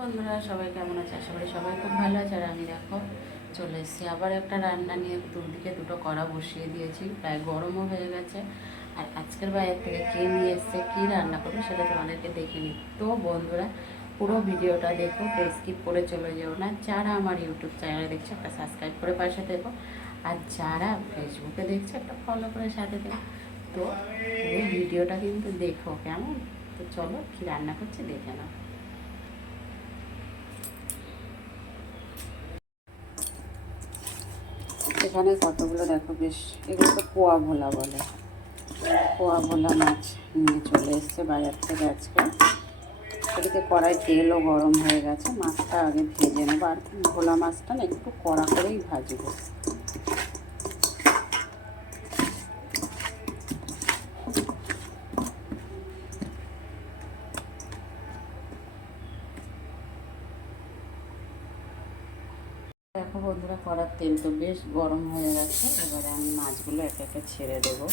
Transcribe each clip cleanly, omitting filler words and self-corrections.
বন্ধুরা সবাই কেমন আছে? আশা করি সবাই খুব ভালো আছে। আর আমি দেখো চলে এসেছি আবার একটা রান্না নিয়ে। দুদিকে দুটো কড়া বসিয়ে দিয়েছি, প্রায় গরমও হয়ে গেছে। আর আজকের বাইরের থেকে কে নিয়ে এসছে, কী রান্না করবো সেটা তোমাদেরকে দেখে নিই। তো বন্ধুরা পুরো ভিডিওটা দেখো, স্কিপ করে চলে যেও না। যারা আমার ইউটিউব চ্যানেলে দেখছে একটা সাবস্ক্রাইব করে পাশে দেখো, আর যারা ফেসবুকে দেখছে একটা ফলো করে সাথে দেখো। তো পুরো ভিডিওটা কিন্তু দেখো কেমন। তো চলো কী রান্না করছি দেখে নাও। এখানে কতগুলো দেখো, বেশ এগুলো তো পোয়া ভোলা বলে। পোয়া ভোলা মাছ নিয়ে চলে এসছে বাজার থেকে আজকে। এদিকে কড়াই তেলও গরম হয়ে গেছে, মাছটা আগে ভেজে নেবো। আর ভোলা মাছটা না একটু কড়া করেই ভাজবো। দেখো বন্ধুরা, কড়ার তেল তো বেশ গরম হয়ে গেছে। এবারে আমি মাছগুলো একে একে ছেড়ে দেবো।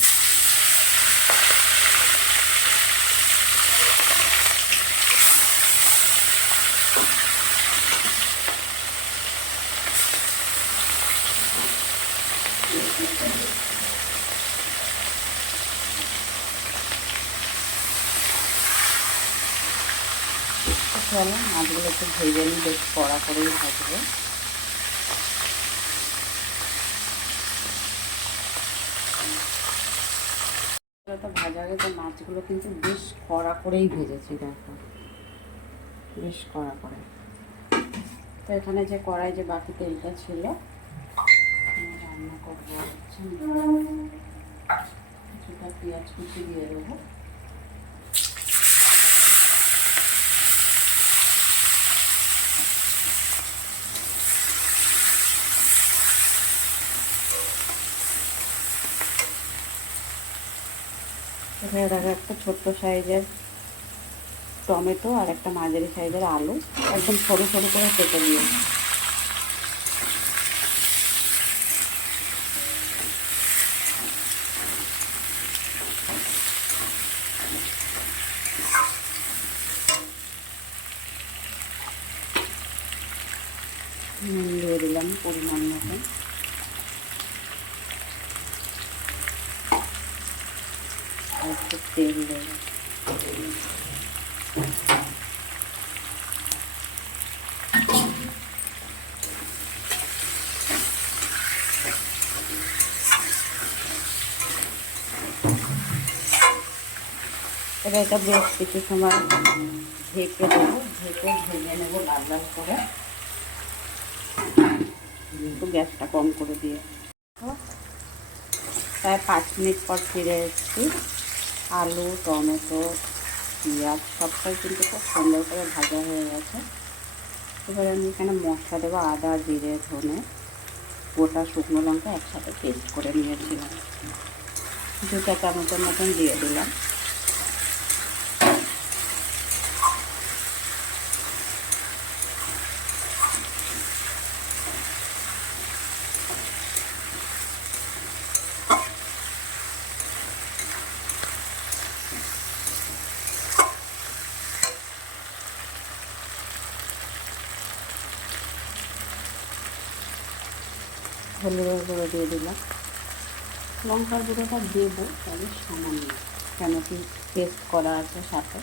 চলো মাছগুলো একটু ভেজে নিই, বেশ কড়া করেই ভাজবো। তো ভাজা গেছে, মাছগুলো কিন্তু বেশ কড়া করেই ভেজেছি দেখো, বেশ কড়া করে। তো এখানে যে কড়াই যে বাকি তেলটা ছিল, রান্না করবো হচ্ছে কিছুটা পেঁয়াজ কুচি দিয়ে দেবো। এখানে দেখো একটা ছোট্ট সাইজের টমেটো আর একটা মাঝারি সাইজের আলু একদম সরু সরু করে কেটে দিয়ে নুন দিয়ে দিলাম পরিমাণ মতন। আর একটু তেল দেবো। এবার এটা বেশ কিছু সময় ঢেকে দেবো, ঢেকে ভেজে নেবো লাল লাল করে। একটু গ্যাসটা কম করে দিয়ে প্রায় 5 মিনিট পর ফিরে এসেছি। আলু, টমেটো, পেঁয়াজ সবটাই কিন্তু খুব সুন্দর করে ভাজা হয়ে গেছে। এবারে আমি এখানে মশলা দেবো, আদা, জিরে, ধনে, গোটা শুকনো লঙ্কা একসাথে পেস্ট করে নিয়েছিলাম, 2 চামচের মতন দিয়ে দিলাম। হলুদের গুঁড়ো দিয়ে দিলাম। লঙ্কার গুঁড়োটা দেবো তবে সামান্য, কেন কি পেস্ট করা আছে সাথে।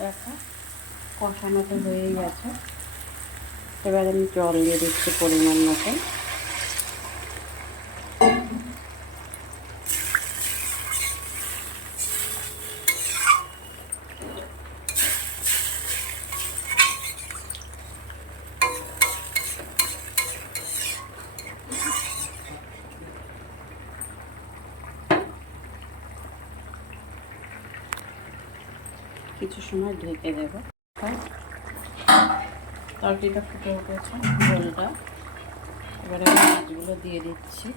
দেখো কষানো তো হয়েই গেছে, এবার আমি জল দিয়ে দিচ্ছি পরিমাণ মতো। কিছু সময় ঢেকে দেবো। তরকারিটা ফুটে উঠেছে, ঝোলটা, এবারে আমি মাছগুলো দিয়ে দিচ্ছি।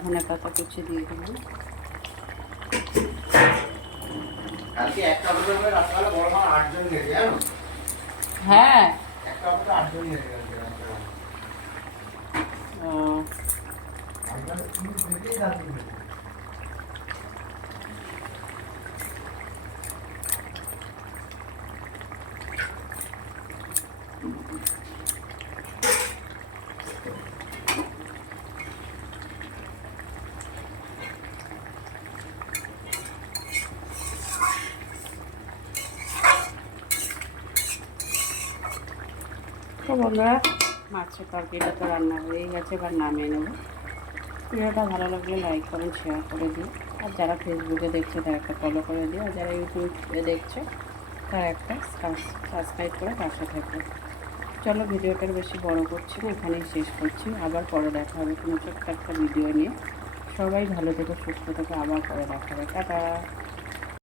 ধনে পাতা কুচি দিয়ে দিলাম। হ্যাঁ, তো বন্ধুরা, মাছের তরকারিটা তো রান্না হয়েই গেছে, এবার নামিয়ে নেব। ভিডিওটা ভালো লাগলে লাইক করেন, শেয়ার করে দিও। আর যারা ফেসবুকে দেখছে তারা একটা ফলো করে দিও, আর যারা ইউটিউবে দেখছে তারা একটা সাবস্ক্রাইব করে পাশে থাকবে। চলো, ভিডিওটার বেশি বড় করছি না, এখানেই শেষ করছি। আবার পরে দেখা হবে কোনো ছোট্ট একটা ভিডিও নিয়ে। সবাই ভালো থেকো, সুস্থ থেকো, আবার পরে দেখা হবে। টাটা।